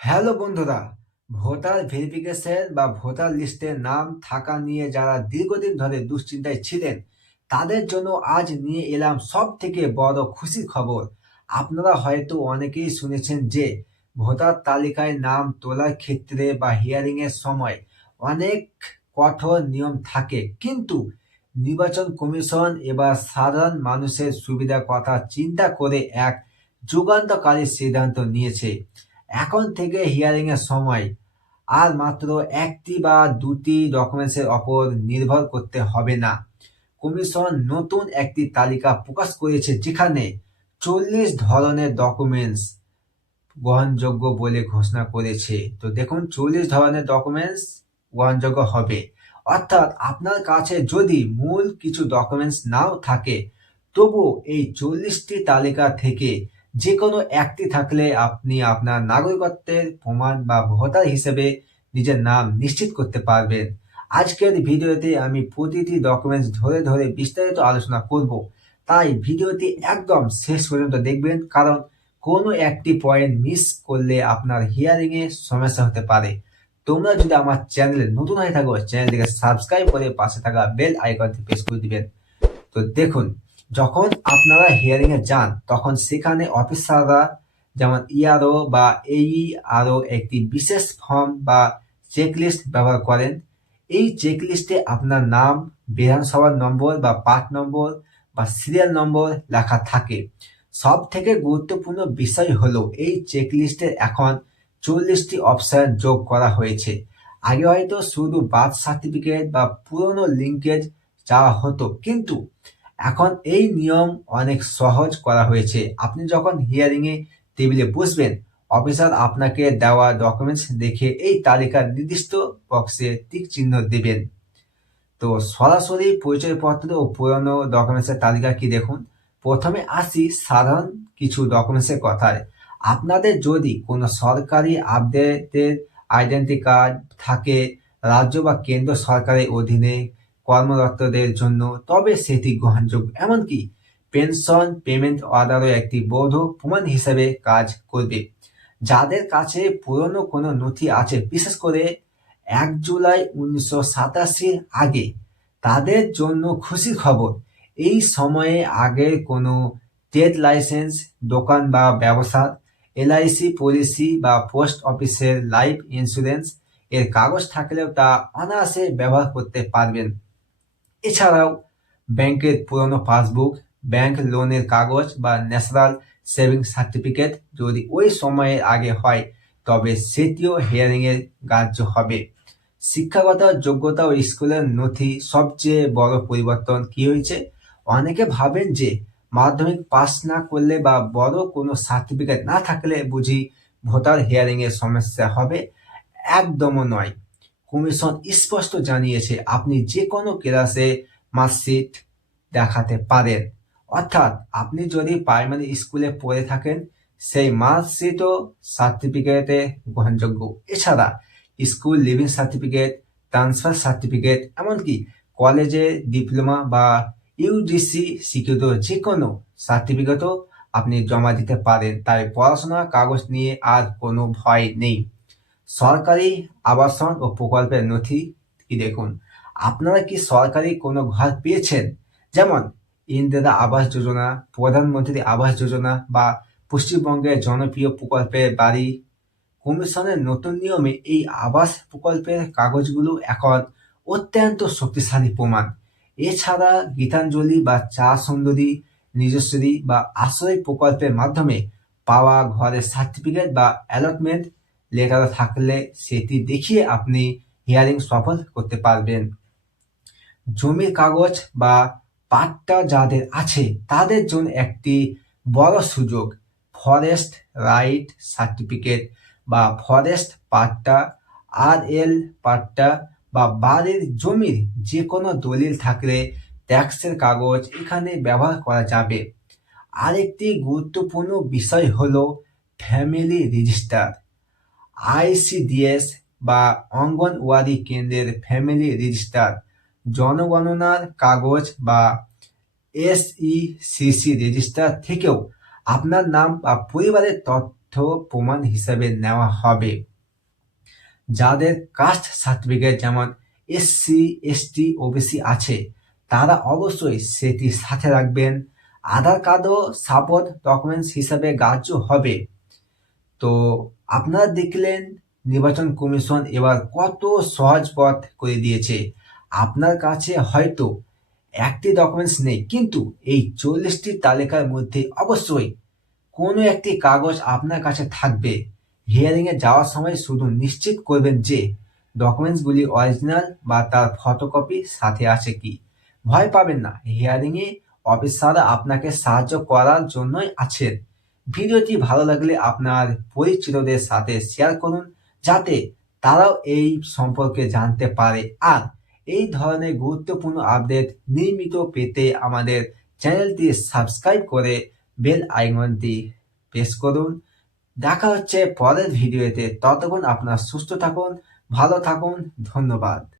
Hello বন্ধুরা, voter verification বা voter লিস্টে নাম থাকা নিয়ে যারা দীর্ঘদিন ধরে দুশ্চিন্তায় ছিলেন তাদের জন্য আজ নিয়ে এলাম সব থেকে বড় খুশির খবর। আপনারা হয়তো অনেকেই শুনেছেন যে ভোটার তালিকায় নাম তোলার ক্ষেত্রে বা হিয়ারিং এর সময় অনেক কঠোর নিয়ম থাকে, কিন্তু নির্বাচন কমিশন এবার সাধারণ মানুষের সুবিধার কথা চিন্তা করে এক যুগান্তকারী সিদ্ধান্ত নিয়েছে। এখন থেকে হিয়ারিং এর সময় আর মাত্র একটি বা দুটি ডকুমেন্টসের ওপর নির্ভর করতে হবে না। কমিশন নতুন একটি তালিকা প্রকাশ করেছে যেখানে 40 ধরনের ডকুমেন্টস গ্রহণযোগ্য বলে ঘোষণা করেছে। তো দেখুন, 40 ধরনের ডকুমেন্টস গ্রহণযোগ্য হবে, অর্থাৎ আপনার কাছে যদি মূল কিছু ডকুমেন্টস নাও থাকে, তবু এই 40টি তালিকা থেকে যে কোনো একটি থাকলে আপনি আপনার নাগরিকত্বের প্রমাণ বা ভোটার হিসেবে নিজের নাম নিশ্চিত করতে পারবেন। আজকের ভিডিওতে আমি প্রতিটি ডকুমেন্টস ধরে ধরে বিস্তারিত আলোচনা করব, তাই ভিডিওটি একদম শেষ পর্যন্ত দেখবেন, কারণ কোনো একটি পয়েন্ট মিস করলে আপনার হিয়ারিং এ সমস্যা হতে পারে। তোমরা যদি আমার চ্যানেলে নতুন হয়ে থাকো, চ্যানেলটিকে সাবস্ক্রাইব করে পাশে থাকা বেল আইকনটি প্রেস করে দিবেন। তো দেখুন, যখন আপনারা হিয়ারিং এ যান তখন সেখানে অফিসাররা যেমন ইআরও বা এইআরও একটি বিশেষ ফর্ম বা চেকলিস্ট ব্যবহার করেন। এই চেকলিস্টে আপনার নাম, বিধানসভার নম্বর বা পার্ট নম্বর বা সিরিয়াল নম্বর লেখা থাকে। সব থেকে গুরুত্বপূর্ণ বিষয় হলো এই চেকলিস্টে এখন 40টি অপশন যোগ করা হয়েছে। আগে হয়তো শুধু বার্থ সার্টিফিকেট বা পুরনো লিঙ্কেজ চাওয়া হতো, কিন্তু এখন এই নিয়ম অনেক সহজ করা হয়েছে। আপনি যখন হিয়ারিং এ টেবিলে বসবেন, অফিসার আপনাকে দেওয়া ডকুমেন্টস দেখে এই তালিকার নির্দিষ্ট বক্সে টিক চিহ্ন দেবেন। তো সরাসরি পরিচয়পত্র ও পুরনো ডকুমেন্টসের তালিকা কি দেখুন। প্রথমে আসি সাধারণ কিছু ডকুমেন্টসের কথায়। আপনাদের যদি কোনো সরকারি আপডেটেড আইডেন্টি কার্ড থাকে রাজ্য বা কেন্দ্র সরকারের অধীনে কর্মরতদের জন্য, তবে সেটি গ্রহণযোগ্য। এমনকি পেনশন পেমেন্ট অর্ডারও একটি বৈধ প্রমাণ হিসেবে কাজ করবে। যাদের কাছে পুরনো কোনো নথি আছে, বিশেষ করে 1 জুলাই 1987 আগে, তাদের জন্য খুশির খবর। এই সময়ে আগের কোনো ট্রেড লাইসেন্স, দোকান বা ব্যবসা, এলআইসি পলিসি বা পোস্ট অফিসের লাইফ ইন্স্যুরেন্স এর কাগজ থাকলেও তা অনায়াসে ব্যবহার করতে পারবেন। এছাড়াও ব্যাংকের পুরনো পাসবুক, ব্যাংক লোনের কাগজ বা ন্যাশনাল সেভিংস সার্টিফিকেট যদি ওই সময়ের আগে হয়, তবে সেটিও হিয়ারিং এর গ্রাহ্য হবে। শিক্ষাগত যোগ্যতা ও স্কুলের নথি সবচেয়ে বড় পরিবর্তন কি হয়েছে? অনেকে ভাবেন যে মাধ্যমিক পাস না করলে বা বড় কোনো সার্টিফিকেট না থাকলে বুঝি ভোটার হিয়ারিং এর সমস্যা হবে। একদমও নয়। কমিশন স্পষ্ট জানিয়েছে আপনি যে কোনো ক্লাসে মার্কশিট দেখাতে পারেন। অর্থাৎ আপনি যদি প্রাইমারি স্কুলে পড়ে থাকেন, সেই মার্কশিটও সার্টিফিকেটে গ্রহণযোগ্য। এছাড়া school living certificate, transfer certificate, এমনকি কলেজে ডিপ্লোমা বা ইউজিসি স্বীকৃত যে কোনো সার্টিফিকেটও আপনি জমা দিতে পারেন। তাই পড়াশোনার কাগজ নিয়ে আর কোনো ভয় নেই। সরকারি আবাসন ও প্রকল্পের নথি কি দেখুন। আপনারা কি সরকারি কোনো ঘর পেয়েছেন? যেমন ইন্দিরা আবাস যোজনা, প্রধানমন্ত্রী আবাস যোজনা বা পশ্চিমবঙ্গের জনপ্রিয় প্রকল্পের বাড়ি। কমিশনের নতুন নিয়মে এই আবাস প্রকল্পের কাগজগুলো এখন অত্যন্ত শক্তিশালী প্রমাণ। এছাড়া গীতাঞ্জলি বা চা সুন্দরী, নিজস্বী বা আশ্রয় প্রকল্পের মাধ্যমে পাওয়া ঘরের সার্টিফিকেট বা অ্যালটমেন্ট লেটার থাকলে সেটি দেখিয়ে আপনি হিয়ারিং সফল করতে পারবেন। জমির কাগজ বা পাট্টা যাদের আছে তাদের জন্য একটি বড় সুযোগ। ফরেস্ট রাইট সার্টিফিকেট বা ফরেস্ট পাট্টা, আরএল পাট্টা বা বাড়ির জমির যে কোনো দলিল থাকলে ট্যাক্সের কাগজ এখানে ব্যবহার করা যাবে। আরেকটি গুরুত্বপূর্ণ বিষয় হলো ফ্যামিলি রেজিস্টার। আইসিডিএস বা অঙ্গনওয়াড়ি কেন্দ্রের ফ্যামিলি রেজিস্টার, জনগণনার কাগজ বা এসইসিসি রেজিস্টার থেকেও আপনার নাম বা পরিবারের বৈধ প্রমাণ হিসেবে নেওয়া হবে। যাদের কাস্ট সার্টিফিকেট যেমন এসসি, এসটি, ওবিসি আছে তারা অবশ্যই সেটি সাথে রাখবেন। আধার কার্ডও সাপোর্ট ডকুমেন্টস হিসাবে গ্রাহ্য হবে। তো আপনারা দেখলেন নির্বাচন কমিশন এবার কত সহজ পথ করে দিয়েছে। আপনার কাছে হয়তো একটি ডকুমেন্টস নেই, কিন্তু এই 40টি তালিকার মধ্যে অবশ্যই কোনো একটি কাগজ আপনার কাছে থাকবে। হিয়ারিংয়ে যাওয়ার সময় শুধু নিশ্চিত করবেন যে ডকুমেন্টসগুলি অরিজিনাল বা তার ফটোকপি সাথে আছে কি। ভয় পাবেন না, হিয়ারিংয়ে অফিসাররা আপনাকে সাহায্য করার জন্যই আছেন। ভিডিওটি ভালো লাগলে আপনার পরিচিতদের সাথে শেয়ার করুন, যাতে তারাও এই সম্পর্কে জানতে পারে। আর এই ধরনের গুরুত্বপূর্ণ আপডেট নিয়মিত পেতে আমাদের চ্যানেলটি সাবস্ক্রাইব করে বেল আইকনটি প্রেস করুন। দেখা হচ্ছে পরের ভিডিওতে। ততক্ষণ আপনারা সুস্থ থাকুন, ভালো থাকুন। ধন্যবাদ।